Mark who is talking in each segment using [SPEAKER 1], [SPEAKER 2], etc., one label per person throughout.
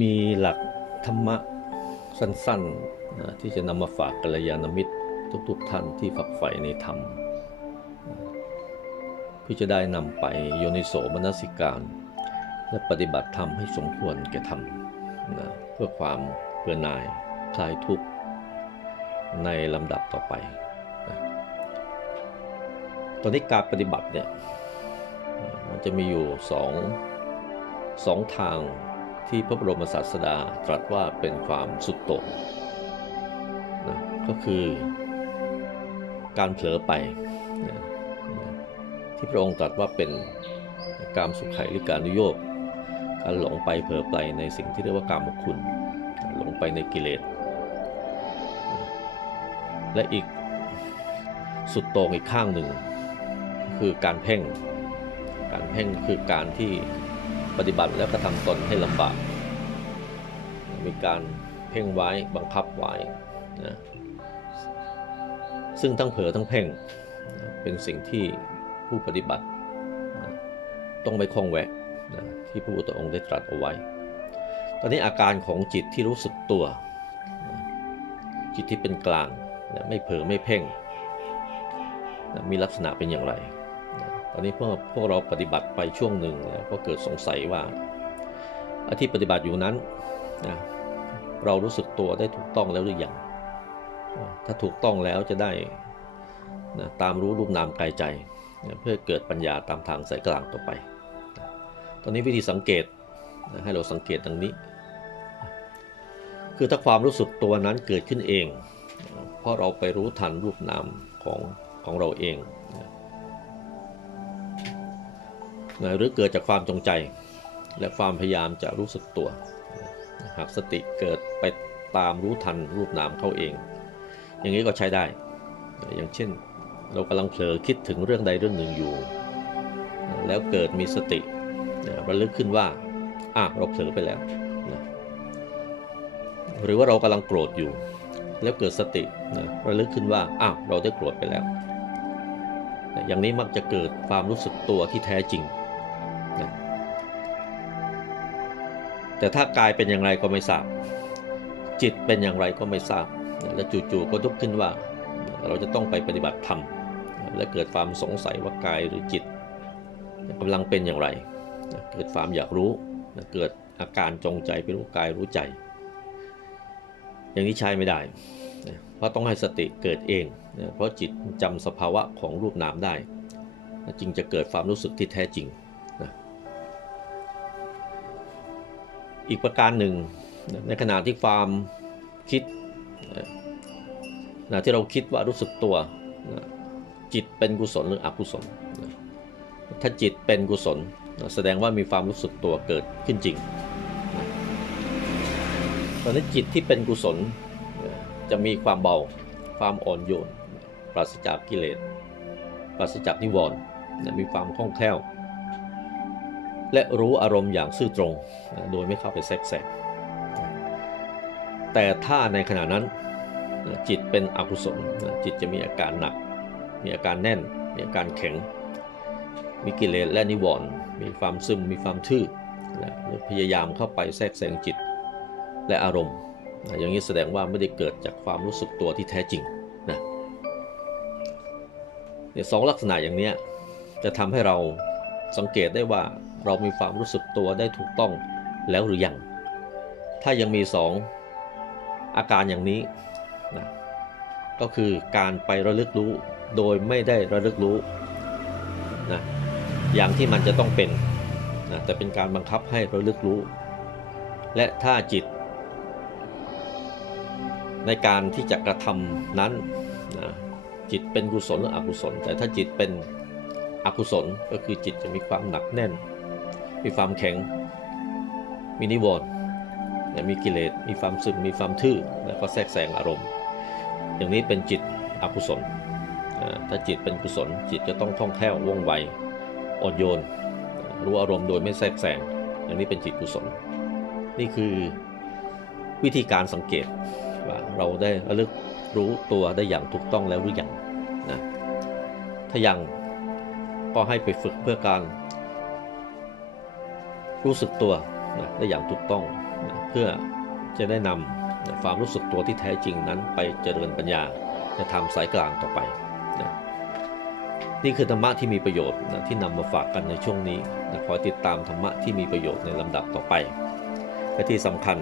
[SPEAKER 1] มีหลักธรรมะสั้นๆที่จะนำมาฝากกัลยาณมิตรทุกๆท่านที่ฝักใฝ่ในธรรมเพื่อจะได้นำไปโยนิโสมนสิการ และปฏิบัติธรรมให้สมควรแก่ธรรมนะเพื่อความเบื่อหน่ายคลายทุกข์ในลำดับต่อไปนะตอนนี้การปฏิบัติเนี่ยมันจะมีอยู่สองสองทาง ที่พระบรมศาสดาตรัสว่าเป็นความสุดโต่งนะก็คือการเผลอไปนะนะที่พระองค์ตรัสว่าเป็นการสุขไขหรือการนุโยกการหลงไปเผลอไปในสิ่งที่เรียกว่าการมคุณ หลงไปในกิเลสนะและอีกสุดโต่งอีกข้างหนึ่ง คือการเพ่ง การเพ่งคือการที่ ปฏิบัติแล้วกระทำตนให้ลำบาก มีการเพ่งไว้บังคับไว้นะซึ่งทั้งเผลอทั้งเพ่งเป็นสิ่งที่ผู้ปฏิบัตินะต้องไม่คล้องแวะนะที่พระพุทธองค์ได้ตรัสเอาไว้ ตอนนี้อาการของจิตที่รู้สึกตัวนะจิตที่เป็นกลางนะไม่เผลอไม่เพ่งนะมีลักษณะเป็นอย่างไร อนนี้พวกพวกเราปฏิบัติไปช่วงหนึ่งแล้วก็เกิดสงสัยว่าอที่ปฏิบัติอยู่นั้นนะเรารู้สึกตัวได้ถูกต้องแล้วหรือยังถ้าถูกต้องแล้วจะได้นะตามรู้รูปนามกายใจนะเพื่อเกิดปัญญาตามทางสายกลางต่อไปนะตอนนี้วิธีสังเกตนะให้เราสังเกตดังนี้ คือถ้าความรู้สึกตัวนั้นเกิดขึ้นเอง เพราะเราไปรู้ทันรูปนามของของเราเองนะ นะหรือเกิดจากความจงใจ และความพยายามจะรู้สึกตัว หากสติเกิดไปตามรู้ทันรูปนามเขาเอง อย่างนี้ก็ใช้ได้ อย่างเช่นเรากำลังเผลอคิดถึงเรื่องใดเรื่องหนึ่งอยู่ แล้วเกิดมีสติระลึกขึ้นว่าอะเราเผลอไปแล้วนะหรือว่าเรากำลังโกรธอยู่ แล้วเกิดสตินะระลึกขึ้นว่าอ้าวเราได้โกรธไปแล้ว อย่างนี้มักจะเกิดความรู้สึกตัวที่แท้จริง นะแต่ถ้ากายเป็นอย่างไรก็ไม่ทราบ จิตเป็นอย่างไรก็ไม่ทราบ และจู่ๆก็ทุกขึ้นว่า เราจะต้องไปปฏิบัติธรรม และเกิดความสงสัยว่ากายหรือจิตกำลังเป็นอย่างไร เกิดความอยากรู้ เกิดอาการจงใจไปรู้กายรู้ใจ อย่างนี้ใช้ไม่ได้ เพราะต้องให้สติเกิดเอง เพราะจิตจำสภาวะของรูปนามได้ จึงจะเกิดความรู้สึกที่แท้จริง อีกประการหนึ่ง ในขณะที่ความคิดนะที่เราคิดว่ารู้สึกตัวนะจิตเป็นกุศลหรืออกุศลนะถ้าจิตเป็นกุศลนะแสดงว่ามีความรู้สึกตัวเกิดขึ้นจริงนะตอนนี้จิตที่เป็นกุศลนะจะมีความเบาความอ่อนโยนปราศจากกิเลสปราศจากนิวรณ์นะมีความคล่องแคล่ว และรู้อารมณ์อย่างซื่อตรง โดยไม่เข้าไปแทรกแซงแต่ถ้าในขณะนั้นจิตเป็นอกุศลจิตจะมีอาการหนัก มีอาการแน่น มีอาการแข็ง มีกิเลสและนิวรณ์มีความซึมมีความทื่อนะหรือพยายามเข้าไปแทรกแซงจิตและอารมณ์ อย่างนี้แสดงว่าไม่ได้เกิดจากความรู้สึกตัวที่แท้จริงนะสองลักษณะอย่างนี้จะทำให้เราสังเกตได้ว่า เรามีความรู้สึกตัวได้ถูกต้องแล้วหรือยัง ถ้ายังมีสองอาการอย่างนี้นะก็คือการไประลึกรู้โดยไม่ได้ระลึกรู้นะอย่างที่มันจะต้องเป็นนะแต่เป็นการบังคับให้ระลึกรู้ และถ้าจิต ในการที่จะกระทำนั้นนะจิตเป็นกุศลหรืออกุศล แต่ถ้าจิตเป็นอกุศลก็คือจิตจะมีความหนักแน่น มีความแข็ง มีนิวรณ์และมีกิเลส มีความซึม มีความทื่อ แล้วก็แทรกแซงอารมณ์ อย่างนี้เป็นจิตอกุศลอ่าถ้าจิตเป็นกุศล จิตจะต้องท่องแคล่วว่องไว อ่อนโยน รู้อารมณ์โดยไม่แทรกแซง อย่างนี้เป็นจิตกุศล นี่คือวิธีการสังเกตว่าเราได้ระลึกรู้ตัวได้อย่างถูกต้องแล้วหรือยังนะ ถ้ายังก็ให้ไปฝึกเพื่อการ รู้สึกตัวนะได้อย่างถูกต้องนะเพื่อจะได้นำนะความรู้สึกตัวที่แท้จริงนั้นไปเจริญปัญญาในธรรมสายกลางต่อไปนะนี่คือธรรมะที่มีประโยชน์นะที่นำมาฝากกันในช่วงนี้นะคอยติดตามธรรมะที่มีประโยชน์ในลำดับต่อไปและที่สำคัญ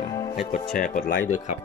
[SPEAKER 1] นะให้กดแชร์กดไลค์ด้วยครับ